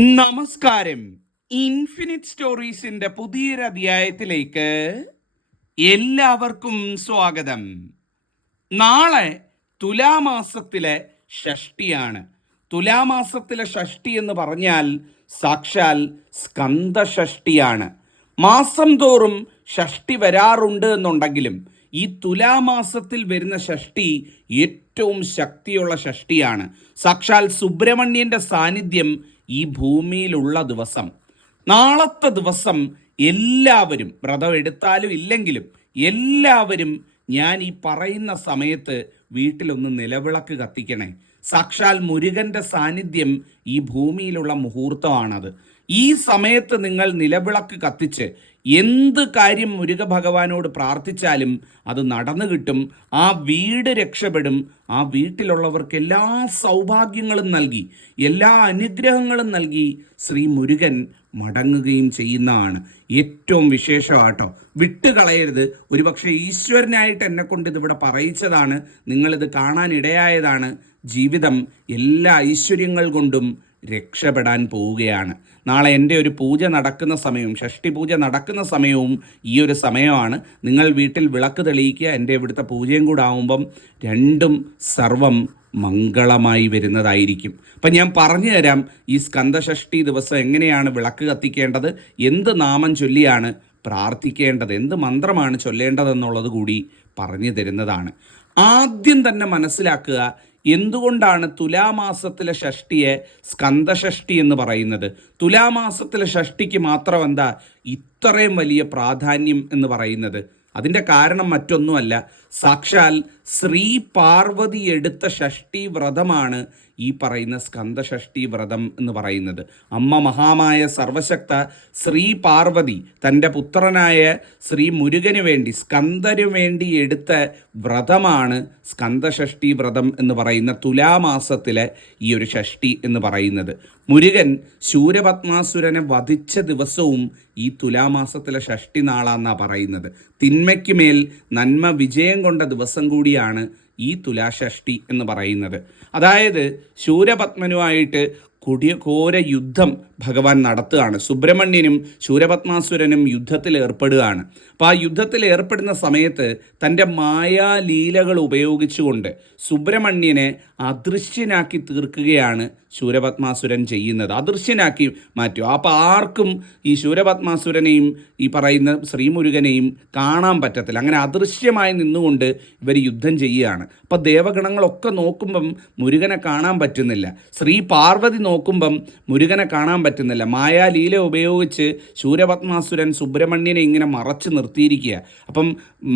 നമസ്കാരം. ഇൻഫിനിറ്റ് സ്റ്റോറീസിന്റെ പുതിയൊരു അധ്യായത്തിലേക്ക് എല്ലാവർക്കും സ്വാഗതം. നാളെ തുലാമാസത്തിലെ ഷഷ്ടിയാണ്. തുലാമാസത്തിലെ ഷഷ്ടി എന്ന് പറഞ്ഞാൽ സാക്ഷാൽ സ്കന്ദഷഷ്ടിയാണ് മാസം തോറും ഷഷ്ടി വരാറുണ്ട് എന്നുണ്ടെങ്കിലും ഈ തുലാമാസത്തിൽ വരുന്ന ഷഷ്ടി ഏറ്റവും ശക്തിയുള്ള ഷഷ്ടിയാണ്. സാക്ഷാൽ സുബ്രഹ്മണ്യന്റെ സാന്നിധ്യം ഈ ഭൂമിയിലുള്ള ദിവസം നാളത്തെ ദിവസം എല്ലാവരും വ്രതം എടുത്താലും ഇല്ലെങ്കിലും എല്ലാവരും ഞാൻ ഈ പറയുന്ന സമയത്ത് വീട്ടിലൊന്ന് നിലവിളക്ക് കത്തിക്കണേ. സാക്ഷാൽ മുരുകന്റെ സാന്നിധ്യം ഈ ഭൂമിയിലുള്ള മുഹൂർത്തമാണത്. ഈ സമയത്ത് നിങ്ങൾ നിലവിളക്ക് കത്തിച്ച് എന്ത് കാര്യം മുരുക ഭഗവാനോട് പ്രാർത്ഥിച്ചാലും അത് നടന്നു കിട്ടും ആ വീട് രക്ഷപ്പെടും ആ വീട്ടിലുള്ളവർക്ക് എല്ലാ സൗഭാഗ്യങ്ങളും നൽകി എല്ലാ അനുഗ്രഹങ്ങളും നൽകി ശ്രീ മുരുകൻ മടങ്ങുകയും ചെയ്യുന്നതാണ്. ഏറ്റവും വിശേഷമാട്ടോ വിട്ടുകളയരുത്. ഒരുപക്ഷെ ഈശ്വരനായിട്ട് എന്നെ കൊണ്ട് ഇതിവിടെ പറയിച്ചതാണ് നിങ്ങളിത് കാണാനിടയായതാണ്. ജീവിതം എല്ലാ ഐശ്വര്യങ്ങൾ കൊണ്ടും രക്ഷപ്പെടാൻ പോവുകയാണ്. നാളെ എന്റെ ഒരു പൂജ നടക്കുന്ന സമയവും ഷഷ്ടി പൂജ നടക്കുന്ന സമയവും ഈ ഒരു സമയമാണ്. നിങ്ങൾ വീട്ടിൽ വിളക്ക് തെളിയിക്കുക എന്റെ ഇവിടുത്തെ പൂജയും കൂടെ ആവുമ്പം രണ്ടും സർവം മംഗളമായി വരുന്നതായിരിക്കും. അപ്പം ഞാൻ പറഞ്ഞു തരാം ഈ സ്കന്ദഷഷ്ടി ദിവസം എങ്ങനെയാണ് വിളക്ക് കത്തിക്കേണ്ടത് എന്ത് നാമം ചൊല്ലിയാണ് പ്രാർത്ഥിക്കേണ്ടത് എന്ത് മന്ത്രമാണ് ചൊല്ലേണ്ടതെന്നുള്ളത് കൂടി പറഞ്ഞു തരുന്നതാണ്. ആദ്യം തന്നെ മനസ്സിലാക്കുക എന്തുകൊണ്ടാണ് തുലാമാസത്തിലെ ഷഷ്ടിയെ സ്കന്ദഷഷ്ടി എന്ന് പറയുന്നത്? തുലാമാസത്തിലെ ഷഷ്ടിക്ക് മാത്രം എന്താ ഇത്രയും വലിയ പ്രാധാന്യം എന്ന് പറയുന്നത്? അതിന്റെ കാരണം മറ്റൊന്നുമല്ല. സാക്ഷാൽ ശ്രീ പാർവതി എടുത്ത ഷഷ്ടി വ്രതമാണ് ഈ പറയുന്ന സ്കന്ദഷഷ്ടി വ്രതം എന്ന് പറയുന്നത്. അമ്മ മഹാമായ സർവശക്ത ശ്രീ പാർവതി തന്റെ പുത്രനായ ശ്രീ മുരുകന് വേണ്ടി സ്കന്ദനു വേണ്ടി എടുത്ത വ്രതമാണ് സ്കന്ദഷഷ്ടി വ്രതം എന്ന് പറയുന്ന തുലാമാസത്തിലെ ഈ ഒരു ഷഷ്ടി എന്ന് പറയുന്നത്. മുരുകൻ ശൂരപത്മാസുരനെ വധിച്ച ദിവസവും ഈ തുലാമാസത്തിലെ ഷഷ്ടി നാളാന്നാണ് പറയുന്നത്. തിന്മയ്ക്ക് മേൽ നന്മ വിജയം കൊണ്ട ദിവസം കൂടിയാണ് ഈ തുലാഷഷ്ടി എന്ന് പറയുന്നത്. അതായത് ശൂരപത്മനുമായിട്ട് കൊടിയ ഘോര യുദ്ധം ഭഗവാൻ നടത്തുകയാണ്. സുബ്രഹ്മണ്യനും ശൂരപത്മാസുരനും യുദ്ധത്തിൽ ഏർപ്പെടുകയാണ്. അപ്പോൾ ആ യുദ്ധത്തിൽ ഏർപ്പെടുന്ന സമയത്ത് തന്റെ മായാലീലകൾ ഉപയോഗിച്ചുകൊണ്ട് സുബ്രഹ്മണ്യനെ അദൃശ്യനാക്കി തീർക്കുകയാണ് ശൂരപത്മാസുരൻ ചെയ്യുന്നത്. അദൃശ്യനാക്കി മാറ്റുക. അപ്പോൾ ആർക്കും ഈ ശൂരപത്മാസുരനെയും ഈ പറയുന്ന ശ്രീമുരുകനെയും കാണാൻ പറ്റത്തില്ല. അങ്ങനെ അദൃശ്യമായി നിന്നുകൊണ്ട് ഇവർ യുദ്ധം ചെയ്യുകയാണ്. അപ്പോൾ ദേവഗണങ്ങളൊക്കെ നോക്കുമ്പം മുരുകനെ കാണാൻ പറ്റുന്നില്ല. ശ്രീ പാർവതി നോക്കുമ്പം മുരുകനെ കാണാൻ പറ്റുന്നില്ല. മായാലീല ഉപയോഗിച്ച് ശൂരപത്മാസുരൻ സുബ്രഹ്മണ്യനെ ഇങ്ങനെ മറച്ചു നിർത്തിയിരിക്കുക. അപ്പം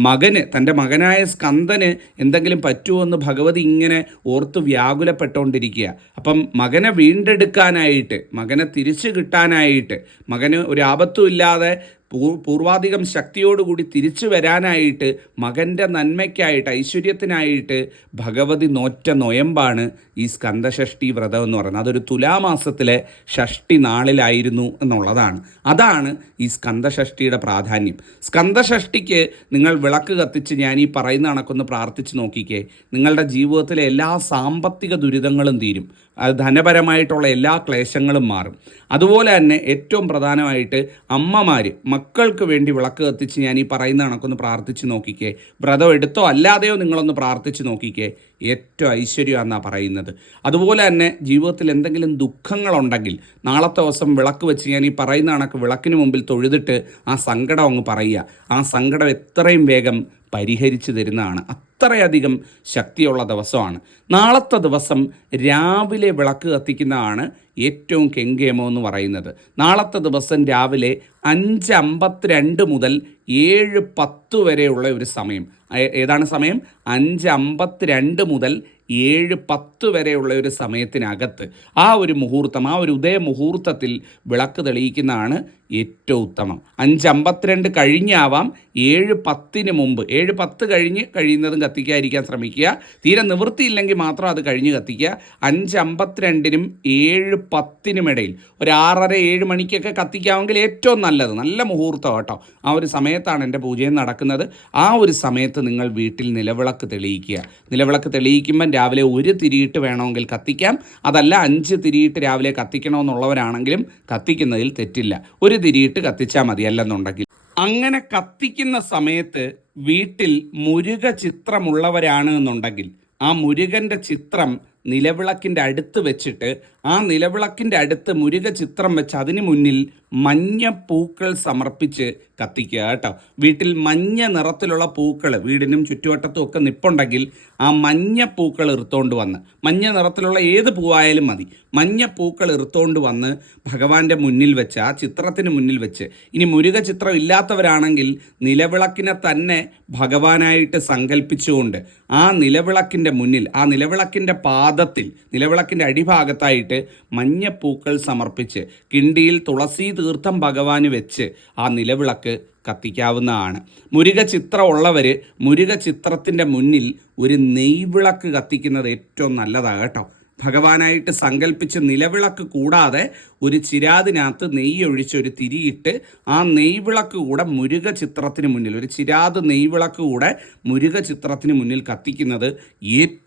മകന് തന്റെ മകനായ സ്കന്ദന് എന്തെങ്കിലും പറ്റുമോ എന്ന് ഭഗവതി ഇങ്ങനെ ഓർത്ത് വ്യാകുലപ്പെട്ടുകൊണ്ടിരിക്കുക. അപ്പം മകനെ വീണ്ടെടുക്കാനായിട്ട് മകനെ തിരിച്ചു കിട്ടാനായിട്ട് മകന് ഒരു ആപത്തും ഇല്ലാതെ പൂർവാധികം ശക്തിയോടുകൂടി തിരിച്ചു വരാനായിട്ട് മകന്റെ നന്മയ്ക്കായിട്ട് ഐശ്വര്യത്തിനായിട്ട് ഭഗവതി നോറ്റ നൊയമ്പാണ് ഈ സ്കന്ദഷഷ്ടി വ്രതം എന്ന് പറയുന്നത്. അതൊരു തുലാമാസത്തിലെ ഷഷ്ടി നാളിലായിരുന്നു എന്നുള്ളതാണ്. അതാണ് ഈ സ്കന്ദഷഷ്ടിയുടെ പ്രാധാന്യം. സ്കന്ദഷഷ്ടിക്ക് നിങ്ങൾ വിളക്ക് കത്തിച്ച് ഞാൻ ഈ പറയുന്ന കണക്കൊന്ന് പ്രാർത്ഥിച്ച് നോക്കിക്കേ. നിങ്ങളുടെ ജീവിതത്തിലെ എല്ലാ സാമ്പത്തിക ദുരിതങ്ങളും തീരും. ധനപരമായിട്ടുള്ള എല്ലാ ക്ലേശങ്ങളും മാറും. അതുപോലെ തന്നെ ഏറ്റവും പ്രധാനമായിട്ട് അമ്മമാർ മക്കൾക്ക് വേണ്ടി വിളക്ക് കത്തിച്ച് ഞാൻ ഈ പറയുന്ന കണക്കൊന്ന് പ്രാർത്ഥിച്ച് നോക്കിക്കേ. വ്രതം എടുത്തോ അല്ലാതെയോ നിങ്ങളൊന്ന് പ്രാർത്ഥിച്ച് നോക്കിക്കേ. ഏറ്റവും ഐശ്വര്യമാണെന്നാണ് പറയുന്നത്. അതുപോലെ തന്നെ ജീവിതത്തിൽ എന്തെങ്കിലും ദുഃഖങ്ങളുണ്ടെങ്കിൽ നാളത്തെ ദിവസം വിളക്ക് വെച്ച് ഞാൻ ഈ പറയുന്ന കണക്ക് വിളക്കിന് മുമ്പിൽ തൊഴുതിട്ട് ആ സങ്കടം അങ്ങ് പറയുക. ആ സങ്കടം എത്രയും വേഗം പരിഹരിച്ചു തരുന്നതാണ്. അത്രയധികം ശക്തിയുള്ള ദിവസമാണ്. നാളത്തെ ദിവസം രാവിലെ വിളക്ക് കത്തിക്കുന്നതാണ് ഏറ്റവും കെങ്കേമോ എന്ന് പറയുന്നത്. നാളത്തെ ദിവസം രാവിലെ അഞ്ച് അമ്പത്തിരണ്ട് മുതൽ ഏഴ് പത്ത് വരെയുള്ള ഒരു സമയം. ഏതാണ് സമയം? അഞ്ച് അമ്പത്തിരണ്ട് മുതൽ ഏഴ് പത്ത് വരെയുള്ള ഒരു സമയത്തിനകത്ത് ആ ഒരു മുഹൂർത്തം ആ ഒരു ഉദയ മുഹൂർത്തത്തിൽ വിളക്ക് തെളിയിക്കുന്നതാണ് ഏറ്റവും ഉത്തമം. അഞ്ച് അമ്പത്തിരണ്ട് കഴിഞ്ഞാവാം ഏഴ് പത്തിന് മുമ്പ്. ഏഴ് പത്ത് കഴിഞ്ഞ് കഴിയുന്നതും കത്തിക്കാതിരിക്കാൻ ശ്രമിക്കുക. തീരെ നിവൃത്തിയില്ലെങ്കിൽ മാത്രം അത് കഴിഞ്ഞ് കത്തിക്കുക. അഞ്ച് അമ്പത്തിരണ്ടിനും ഏഴ് പത്തിനും ഇടയിൽ ഒരു ആറര ഏഴ് മണിക്കൊക്കെ കത്തിക്കാമെങ്കിൽ ഏറ്റവും നല്ലത്. നല്ല മുഹൂർത്തം കേട്ടോ. ആ ഒരു സമയത്താണ് എന്റെ പൂജയും നടക്കുന്നത്. ആ ഒരു സമയത്ത് നിങ്ങൾ വീട്ടിൽ നിലവിളക്ക് തെളിയിക്കുക. നിലവിളക്ക് തെളിയിക്കുമ്പം രാവിലെ ഒരു തിരിയിട്ട് വേണമെങ്കിൽ കത്തിക്കാം. അതല്ല അഞ്ച് തിരിയിട്ട് രാവിലെ കത്തിക്കണമെന്നുള്ളവരാണെങ്കിലും കത്തിക്കുന്നതിൽ തെറ്റില്ല. ഒരു തിരിയിട്ട് കത്തിച്ചാൽ മതി അല്ലെന്നുണ്ടെങ്കിൽ അങ്ങനെ കത്തിക്കുന്ന സമയത്ത് വീട്ടിൽ മുരുക ചിത്രമുള്ളവരാണ് എന്നുണ്ടെങ്കിൽ ആ മുരുകന്റെ ചിത്രം നിലവിളക്കിന്റെ അടുത്ത് വെച്ചിട്ട് ആ നിലവിളക്കിന്റെ അടുത്ത് മുരുക ചിത്രം വെച്ച് അതിന് മുന്നിൽ മഞ്ഞ പൂക്കൾ സമർപ്പിച്ച് കത്തിക്കുക കേട്ടോ. വീട്ടിൽ മഞ്ഞ നിറത്തിലുള്ള പൂക്കൾ വീടിനും ചുറ്റുവട്ടത്തും ഒക്കെ നിപ്പുണ്ടെങ്കിൽ ആ മഞ്ഞ പൂക്കൾ ഇറുത്തോണ്ട് വന്ന് മഞ്ഞ നിറത്തിലുള്ള ഏത് പൂവായാലും മതി. മഞ്ഞ പൂക്കൾ ഇറുത്തോണ്ട് വന്ന് ഭഗവാന്റെ മുന്നിൽ വെച്ച് ആ ചിത്രത്തിന് മുന്നിൽ വെച്ച്. ഇനി മുരുക ചിത്രം ഇല്ലാത്തവരാണെങ്കിൽ നിലവിളക്കിനെ തന്നെ ഭഗവാനായിട്ട് സങ്കല്പിച്ചുകൊണ്ട് ആ നിലവിളക്കിന്റെ മുന്നിൽ ആ നിലവിളക്കിന്റെ പാദത്തിൽ നിലവിളക്കിന്റെ അടിഭാഗത്തായിട്ട് മഞ്ഞപ്പൂക്കൾ സമർപ്പിച്ച് കിണ്ടിയിൽ തുളസി തീർത്ഥം ഭഗവാന് വെച്ച് ആ നിലവിളക്ക് കത്തിക്കാവുന്നതാണ്. മുരുക ചിത്രം ഉള്ളവർ മുരുക ചിത്രത്തിന്റെ മുന്നിൽ ഒരു നെയ്വിളക്ക് കത്തിക്കുന്നത് ഏറ്റവും നല്ലതാണ് കേട്ടോ. ഭഗവാനായിട്ട് സങ്കല്പിച്ച് നിലവിളക്ക് കൂടാതെ ഒരു ചിരാതിനകത്ത് നെയ്യ് ഒഴിച്ച് ഒരു തിരിയിട്ട് ആ നെയ്വിളക്ക് കൂടെ മുരുക ചിത്രത്തിന് മുന്നിൽ ഒരു ചിരാത് നെയ്വിളക്ക് കൂടെ മുരുക ചിത്രത്തിന് മുന്നിൽ കത്തിക്കുന്നത് ഏറ്റവും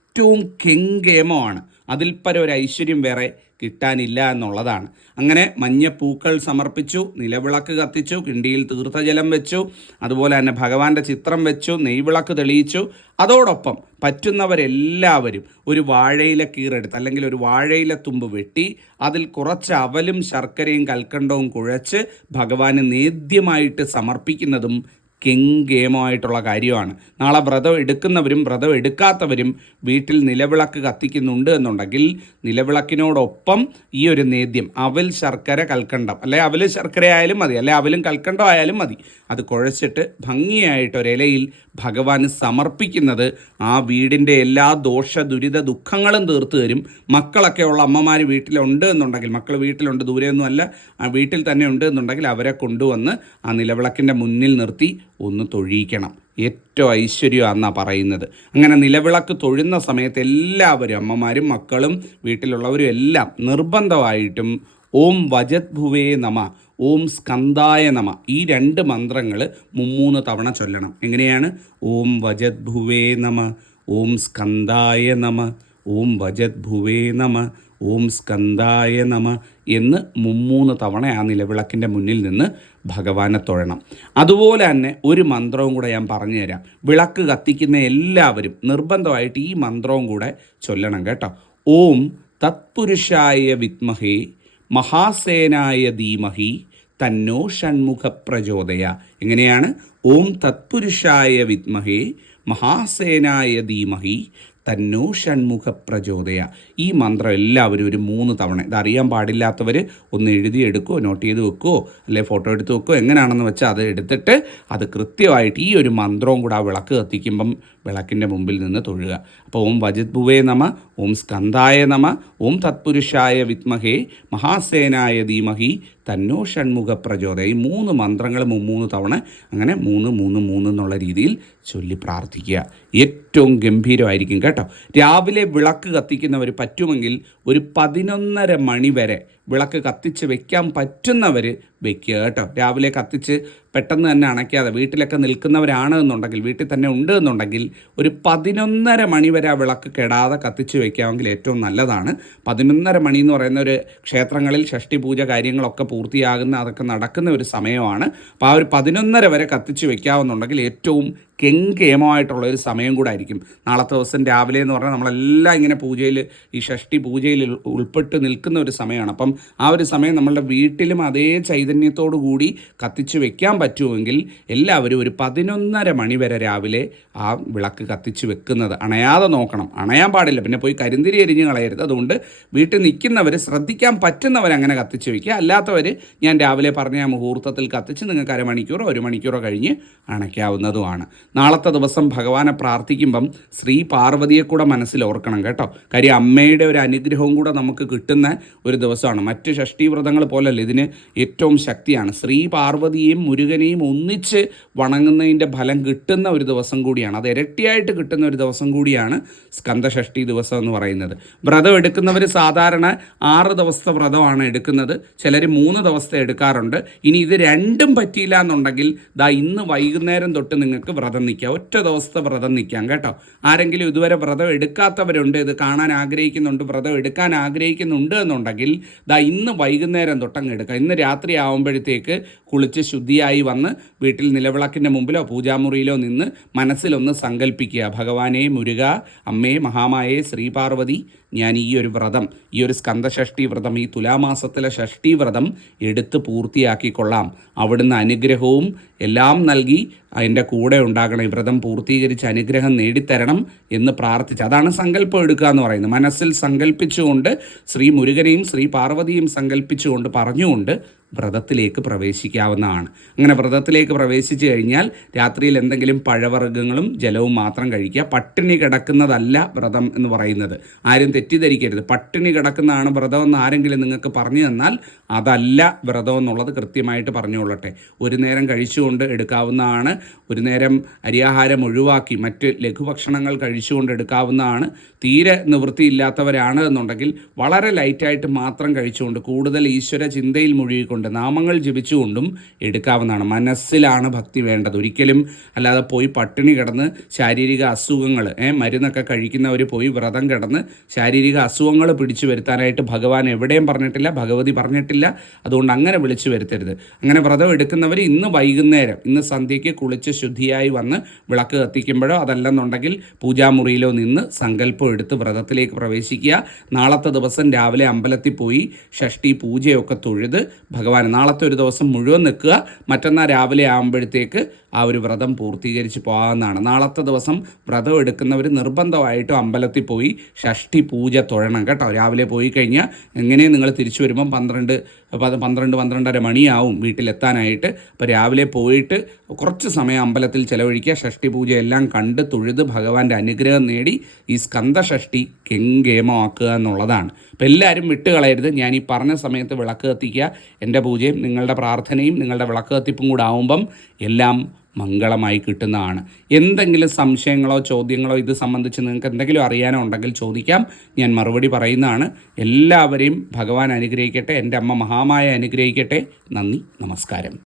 കെങ്കേമമാണ്. അതിൽ പരം ഒരു ഐശ്വര്യം വേറെ കിട്ടാനില്ല എന്നുള്ളതാണ്. അങ്ങനെ മഞ്ഞപ്പൂക്കൾ സമർപ്പിച്ചു നിലവിളക്ക് കത്തിച്ചു കിണ്ടിയിൽ തീർത്ഥജലം വെച്ചു അതുപോലെ തന്നെ ഭഗവാന്റെ ചിത്രം വെച്ചു നെയ്വിളക്ക് തെളിയിച്ചു. അതോടൊപ്പം പറ്റുന്നവരെല്ലാവരും ഒരു വാഴയില കീറെടുത്ത് അല്ലെങ്കിൽ ഒരു വാഴയില തുമ്പ് വെട്ടി അതിൽ കുറച്ച് അവലും ശർക്കരയും കൽക്കണ്ടവും കുഴച്ച് ഭഗവാന് നേദ്യമായിട്ട് സമർപ്പിക്കുന്നതും കെങ്കേമമായിട്ടുള്ള കാര്യമാണ്. നാളെ വ്രതം എടുക്കുന്നവരും വ്രതം എടുക്കാത്തവരും വീട്ടിൽ നിലവിളക്ക് കത്തിക്കുന്നുണ്ട് എന്നുണ്ടെങ്കിൽ നിലവിളക്കിനോടൊപ്പം ഈ ഒരു നേദ്യം അവൽ ശർക്കര കൽക്കണ്ടം. അല്ലെ അവൽ ശർക്കര ആയാലും മതി അല്ലെ അവലും കൽക്കണ്ടം ആയാലും മതി. അത് കുഴച്ചിട്ട് ഭംഗിയായിട്ട് ഒരിലയിൽ ഭഗവാന് സമർപ്പിക്കുന്നത് ആ വീടിന്റെ എല്ലാ ദോഷ ദുരിത ദുഃഖങ്ങളും തീർത്തു തരും. മക്കളൊക്കെ ഉള്ള അമ്മമാർ വീട്ടിലുണ്ട് എന്നുണ്ടെങ്കിൽ മക്കൾ വീട്ടിലുണ്ട് ദൂരെയൊന്നുമല്ല ആ വീട്ടിൽ തന്നെ ഉണ്ട് എന്നുണ്ടെങ്കിൽ അവരെ കൊണ്ടുവന്ന് ആ നിലവിളക്കിന്റെ മുന്നിൽ നിർത്തി ഒന്ന് തൊഴിയിക്കണം. ഏറ്റവും ഐശ്വര്യമാണെന്നാണ് പറയുന്നത്. അങ്ങനെ നിലവിളക്ക് തൊഴുന്ന സമയത്ത് എല്ലാവരും അമ്മമാരും മക്കളും വീട്ടിലുള്ളവരും എല്ലാം നിർബന്ധമായിട്ടും ഓം വജത് ഭുവേ നമ ഓം സ്കന്ദായ നമ ഈ രണ്ട് മന്ത്രങ്ങൾ മുമ്മൂന്ന് തവണ ചൊല്ലണം. എങ്ങനെയാണ്? ഓം വജത് ഭുവേ നമ ഓം സ്കന്ദായ നമ ഓം വജത് ഭുവേ നമ ഓം സ്കന്ധായ നമ എന്ന് മുമ്മൂന്ന് തവണ ആ നിലവിളക്കിന്റെ മുന്നിൽ നിന്ന് ഭഗവാനെ തൊഴണം. അതുപോലെ തന്നെ ഒരു മന്ത്രവും കൂടെ ഞാൻ പറഞ്ഞു തരാം. വിളക്ക് കത്തിക്കുന്ന എല്ലാവരും നിർബന്ധമായിട്ട് ഈ മന്ത്രവും കൂടെ ചൊല്ലണം കേട്ടോ. ഓം തത്പുരുഷായ വിത്മഹേ മഹാസേനായ ധീമഹി തന്നോ ഷൺമുഖ പ്രചോദയ. എങ്ങനെയാണ്? ഓം തത്പുരുഷായ വിത്മഹേ മഹാസേനായ ധീമഹി തന്നോ ഷൺമുഖ പ്രചോദയ ഈ മന്ത്രം എല്ലാവരും ഒരു മൂന്ന് തവണ. ഇത് അറിയാൻ പാടില്ലാത്തവർ ഒന്ന് എഴുതി എടുക്കുമോ നോട്ട് ചെയ്ത് വെക്കുമോ അല്ലെ ഫോട്ടോ എടുത്ത് വെക്കുമോ എങ്ങനെയാണെന്ന് വെച്ചാൽ അത് എടുത്തിട്ട് അത് കൃത്യമായിട്ട് ഈ ഒരു മന്ത്രവും കൂടെ ആ വിളക്ക് കത്തിക്കുമ്പം വിളക്കിന്റെ മുമ്പിൽ നിന്ന് തൊഴുക. അപ്പോൾ ഓം വജിത് ഭുവേ നമ ഓം സ്കന്ധായ നമ ഓം തത്പുരുഷായ വിത്മഹേ മഹാസേനായ ധീമഹി തന്നോ ഷൺമുഖ പ്രചോദ. ഈ മൂന്ന് മന്ത്രങ്ങൾ മൂന്ന് തവണ അങ്ങനെ മൂന്ന് മൂന്ന് മൂന്ന് എന്നുള്ള രീതിയിൽ ചൊല്ലി പ്രാർത്ഥിക്കുക. ഏറ്റവും ഗംഭീരമായിരിക്കും കേട്ടോ. രാവിലെ വിളക്ക് കത്തിക്കുന്നവർ പറ്റുമെങ്കിൽ ഒരു പതിനൊന്നര മണി വരെ വിളക്ക് കത്തിച്ച് വെക്കാൻ പറ്റുന്നവർ വെക്കുക കേട്ടോ. രാവിലെ കത്തിച്ച് പെട്ടെന്ന് തന്നെ അണയ്ക്കാതെ വീട്ടിലൊക്കെ നിൽക്കുന്നവരാണ് എന്നുണ്ടെങ്കിൽ വീട്ടിൽ തന്നെ ഉണ്ട് എന്നുണ്ടെങ്കിൽ ഒരു പതിനൊന്നര മണി വരെ ആ വിളക്ക് കെടാതെ കത്തിച്ച് വെക്കാമെങ്കിൽ ഏറ്റവും നല്ലതാണ്. പതിനൊന്നര മണി എന്ന് പറയുന്ന ഒരു ക്ഷേത്രങ്ങളിൽ ഷഷ്ടി പൂജ കാര്യങ്ങളൊക്കെ പൂർത്തിയാകുന്ന അതൊക്കെ നടക്കുന്ന ഒരു സമയമാണ്. അപ്പോൾ ആ ഒരു പതിനൊന്നര വരെ കത്തിച്ച് വെക്കാമെന്നുണ്ടെങ്കിൽ ഏറ്റവും കെങ്കേമമായിട്ടുള്ള ഒരു സമയം കൂടെ ആയിരിക്കും നാളത്തെ ദിവസം രാവിലെ എന്ന് പറഞ്ഞാൽ നമ്മളെല്ലാം ഇങ്ങനെ പൂജയിൽ ഈ ഷഷ്ടി പൂജയിൽ ഉൾപ്പെട്ട് നിൽക്കുന്ന ഒരു സമയമാണ്. അപ്പം ആ ഒരു സമയം നമ്മളുടെ വീട്ടിലും അതേ ചൈതന്യത്തോടു കൂടി കത്തിച്ചു വെക്കാൻ പറ്റുമെങ്കിൽ എല്ലാവരും ഒരു പതിനൊന്നര മണി വരെ രാവിലെ ആ വിളക്ക് കത്തിച്ച് വെക്കുന്നത് അണയാതെ നോക്കണം. അണയാൻ പാടില്ല. പിന്നെ പോയി കരിന്തിരി എരിഞ്ഞ് കളയരുത്. അതുകൊണ്ട് വീട്ടിൽ നിൽക്കുന്നവർ ശ്രദ്ധിക്കാൻ പറ്റുന്നവർ അങ്ങനെ കത്തിച്ച് വെക്കുക. അല്ലാത്തവർ ഞാൻ രാവിലെ പറഞ്ഞ മുഹൂർത്തത്തിൽ കത്തിച്ച് നിങ്ങൾക്ക് അരമണിക്കൂറോ ഒരു മണിക്കൂറോ കഴിഞ്ഞ് അണയ്ക്കാവുന്നതുമാണ്. നാളത്തെ ദിവസം ഭഗവാനെ പ്രാർത്ഥിക്കുമ്പം ശ്രീ പാർവതിയെ കൂടെ മനസ്സിൽ ഓർക്കണം കേട്ടോ. കാര്യം അമ്മയുടെ ഒരു അനുഗ്രഹവും കൂടെ നമുക്ക് കിട്ടുന്ന ഒരു ദിവസമാണ്. മറ്റ് ഷഷ്ടി വ്രതങ്ങൾ പോലല്ല ഇതിന് ഏറ്റവും ശക്തിയാണ്. ശ്രീ പാർവതിയെയും മുരുകനെയും ഒന്നിച്ച് വണങ്ങുന്നതിന്റെ ഫലം കിട്ടുന്ന ഒരു ദിവസം കൂടിയാണ്. അത് ഇരട്ടിയായിട്ട് കിട്ടുന്ന ഒരു ദിവസം കൂടിയാണ് സ്കന്ദഷഷ്ടി ദിവസം എന്ന് പറയുന്നത്. വ്രതം എടുക്കുന്നവർ സാധാരണ ആറ് ദിവസത്തെ വ്രതമാണ് എടുക്കുന്നത്. ചിലർ മൂന്ന് ദിവസത്തെ എടുക്കാറുണ്ട്. ഇനി ഇത് രണ്ടും പറ്റിയില്ല എന്നുണ്ടെങ്കിൽ ദാ ഇന്ന് വൈകുന്നേരം തൊട്ട് നിങ്ങൾക്ക് വ്രതം നിൽക്കാം ഒറ്റ ദിവസത്തെ വ്രതം നിൽക്കാം കേട്ടോ. ആരെങ്കിലും ഇതുവരെ വ്രതം എടുക്കാത്തവരുണ്ട് ഇത് കാണാൻ ആഗ്രഹിക്കുന്നുണ്ട് വ്രതം എടുക്കാൻ ആഗ്രഹിക്കുന്നുണ്ട് എന്നുണ്ടെങ്കിൽ ദാ ഇന്ന് വൈകുന്നേരം തൊട്ടങ്ങ് എടുക്കാം ഇന്ന് രാത്രി ആവുമ്പോഴത്തേക്ക് കുളിച്ച് ശുദ്ധിയായി വന്ന് വീട്ടിൽ നിലവിളക്കിന്റെ മുമ്പിലോ പൂജാമുറിയിലോ നിന്ന് മനസ്സിലൊന്ന് സങ്കല്പിക്കുക ഭഗവാനെ മുരുക അമ്മേ മഹാമായെ ശ്രീപാർവതി ഞാൻ ഈ ഒരു വ്രതം ഈ ഒരു സ്കന്ധഷഷ്ടി വ്രതം ഈ തുലാമാസത്തിലെ ഷഷ്ടി വ്രതം എടുത്ത് പൂർത്തിയാക്കിക്കൊള്ളാം. അവിടുന്ന് അനുഗ്രഹവും എല്ലാം നൽകി അതിന്റെ കൂടെ ഉണ്ടാകണം ഈ വ്രതം പൂർത്തീകരിച്ച് അനുഗ്രഹം നേടിത്തരണം എന്ന് പ്രാർത്ഥിച്ച്. അതാണ് സങ്കല്പം എടുക്കുക എന്ന് പറയുന്നത്. മനസ്സിൽ സങ്കല്പിച്ചുകൊണ്ട് ശ്രീ മുരുകനെയും ശ്രീ പാർവതിയും സങ്കല്പിച്ചുകൊണ്ട് പറഞ്ഞുകൊണ്ട് വ്രതത്തിലേക്ക് പ്രവേശിക്കാവുന്നതാണ്. അങ്ങനെ വ്രതത്തിലേക്ക് പ്രവേശിച്ചു കഴിഞ്ഞാൽ രാത്രിയിൽ എന്തെങ്കിലും പഴവർഗങ്ങളും ജലവും മാത്രം കഴിക്കുക. പട്ടിണി കിടക്കുന്നതല്ല വ്രതം എന്ന് പറയുന്നത്. ആരും തെറ്റിദ്ധരിക്കരുത്. പട്ടിണി കിടക്കുന്നതാണ് വ്രതം എന്ന് ആരെങ്കിലും നിങ്ങൾക്ക് പറഞ്ഞു തന്നാൽ അതല്ല വ്രതം എന്നുള്ളത് കൃത്യമായിട്ട് പറഞ്ഞുകൊള്ളട്ടെ. ഒരു നേരം കഴിച്ചുകൊണ്ട് എടുക്കാവുന്നതാണ്. ഒരു നേരം അരിയാഹാരം ഒഴിവാക്കി മറ്റ് ലഘുഭക്ഷണങ്ങൾ കഴിച്ചുകൊണ്ട് എടുക്കാവുന്നതാണ്. തീരെ നിവൃത്തിയില്ലാത്തവരാണ് എന്നുണ്ടെങ്കിൽ വളരെ ലൈറ്റായിട്ട് മാത്രം കഴിച്ചുകൊണ്ട് കൂടുതൽ ഈശ്വര ചിന്തയിൽ മുഴുകിക്കൊണ്ട് നാമങ്ങൾ ജപിച്ചുകൊണ്ടും എടുക്കാവുന്നതാണ്. മനസ്സിലാണ് ഭക്തി വേണ്ടത്. ഒരിക്കലും അല്ലാതെ പോയി പട്ടിണി കിടന്ന് ശാരീരിക അസുഖങ്ങൾ മരുന്നൊക്കെ കഴിക്കുന്നവർ പോയി വ്രതം കിടന്ന് ശാരീരിക അസുഖങ്ങൾ പിടിച്ചു വരുത്താനായിട്ട് ഭഗവാൻ എവിടെയും പറഞ്ഞിട്ടില്ല ഭഗവതി പറഞ്ഞിട്ടില്ല. അതുകൊണ്ട് അങ്ങനെ വിളിച്ചു വരുത്തരുത്. അങ്ങനെ വ്രതം എടുക്കുന്നവർ ഇന്ന് വൈകുന്നേരം ഇന്ന് സന്ധ്യയ്ക്ക് കുളിച്ച് ശുദ്ധിയായി വന്ന് വിളക്ക് കത്തിക്കുമ്പോഴോ അതല്ലെന്നുണ്ടെങ്കിൽ പൂജാമുറിയിലോ നിന്ന് സങ്കല്പം എടുത്ത് വ്രതത്തിലേക്ക് പ്രവേശിക്കുക. നാളത്തെ ദിവസം രാവിലെ അമ്പലത്തിൽ പോയി ഷഷ്ടി പൂജയൊക്കെ തൊഴുത് ഭഗവാൻ. നാളത്തെ ഒരു ദിവസം മുഴുവൻ നിൽക്കുക. മറ്റന്നാൾ രാവിലെ ആകുമ്പോഴത്തേക്ക് ആ ഒരു വ്രതം പൂർത്തീകരിച്ച് പോകാവുന്നതാണ്. നാളത്തെ ദിവസം വ്രതം എടുക്കുന്നവർ നിർബന്ധമായിട്ടും അമ്പലത്തിൽ പോയി ഷഷ്ടി പൂജ തൊഴണം കേട്ടോ. രാവിലെ പോയി കഴിഞ്ഞാൽ എങ്ങനെയും നിങ്ങൾ തിരിച്ചു വരുമ്പം പന്ത്രണ്ട് പന്ത്രണ്ട് പന്ത്രണ്ടര മണിയാവും വീട്ടിലെത്താനായിട്ട്. അപ്പോൾ രാവിലെ പോയിട്ട് കുറച്ച് സമയം അമ്പലത്തിൽ ചിലവഴിക്കുക. ഷഷ്ടി പൂജ എല്ലാം കണ്ട് തൊഴുത് ഭഗവാന്റെ അനുഗ്രഹം നേടി ഈ സ്കന്ദ ഷഷ്ടി കെങ്കേമമാക്കുക എന്നുള്ളതാണ്. അപ്പോൾ എല്ലാവരും വിട്ടുകളയരുത്. ഞാൻ ഈ പറഞ്ഞ സമയത്ത് വിളക്ക് കത്തിക്കുക. എന്റെ പൂജയും നിങ്ങളുടെ പ്രാർത്ഥനയും നിങ്ങളുടെ വിളക്ക് കത്തിപ്പും കൂടെ ആവുമ്പം എല്ലാം മംഗളമായി കിട്ടുന്നതാണ്. എന്തെങ്കിലും സംശയങ്ങളോ ചോദ്യങ്ങളോ ഇത് സംബന്ധിച്ച് നിങ്ങൾക്ക് എന്തെങ്കിലും അറിയാനോ ഉണ്ടെങ്കിൽ ചോദിക്കാം. ഞാൻ മറുപടി പറയുന്നതാണ്. എല്ലാവരെയും ഭഗവാൻ അനുഗ്രഹിക്കട്ടെ. എന്റെ അമ്മ മഹാമായ അനുഗ്രഹിക്കട്ടെ. നന്ദി. നമസ്കാരം.